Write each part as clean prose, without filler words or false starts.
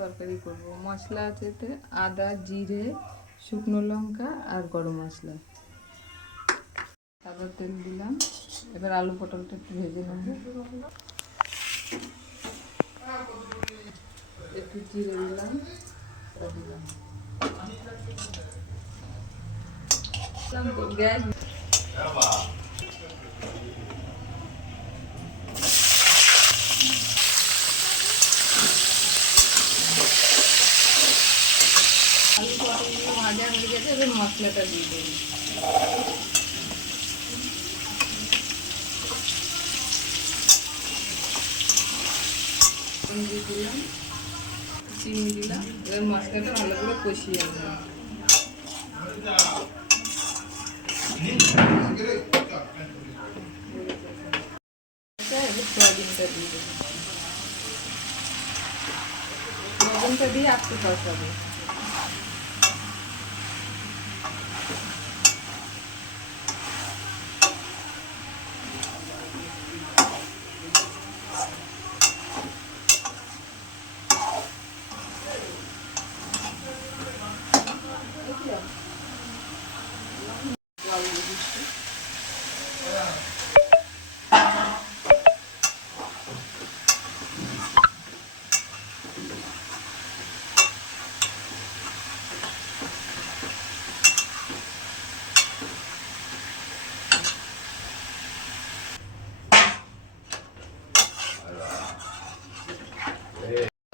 তরকারি করব। মশলা আছে আদা, জিরে, শুকনো লঙ্কা আর গরম মশলা। সাদা তেল দিলাম। এবার আলু পটলটা একটু ভেজে নেব। একটু জিরে দিলাম, গ্যাস আলু পটলগুলো ভাজা হয়ে গেছে। এবার মশলাটা দিয়ে দেবো। দিলাম, চিনি দিলাম। এবার মশলাটা ভালো করে কষিয়ে নেব। সয়াবিনটা দিয়ে দেবো। লবণটা দিয়ে একটু কষাবো।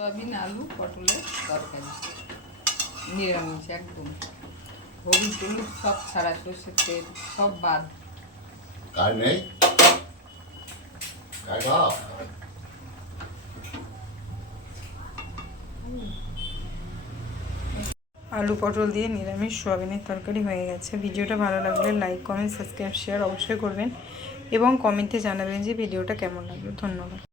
সয়াবিন, আলু, পটলের তরকারি নিরামিষ একদম। হলুদ টলুদ সব ছাড়া, সর্ষের তেল সব বাদ। আলু পটল দিয়ে নিরামিষ সোয়াবিনের তরকারি হয়ে গেছে। ভিডিওটা ভালো লাগলে লাইক, কমেন্ট, সাবস্ক্রাইব, শেয়ার অবশ্যই করবেন এবং কমেন্টে জানাবেন যে ভিডিওটা কেমন লাগলো। ধন্যবাদ।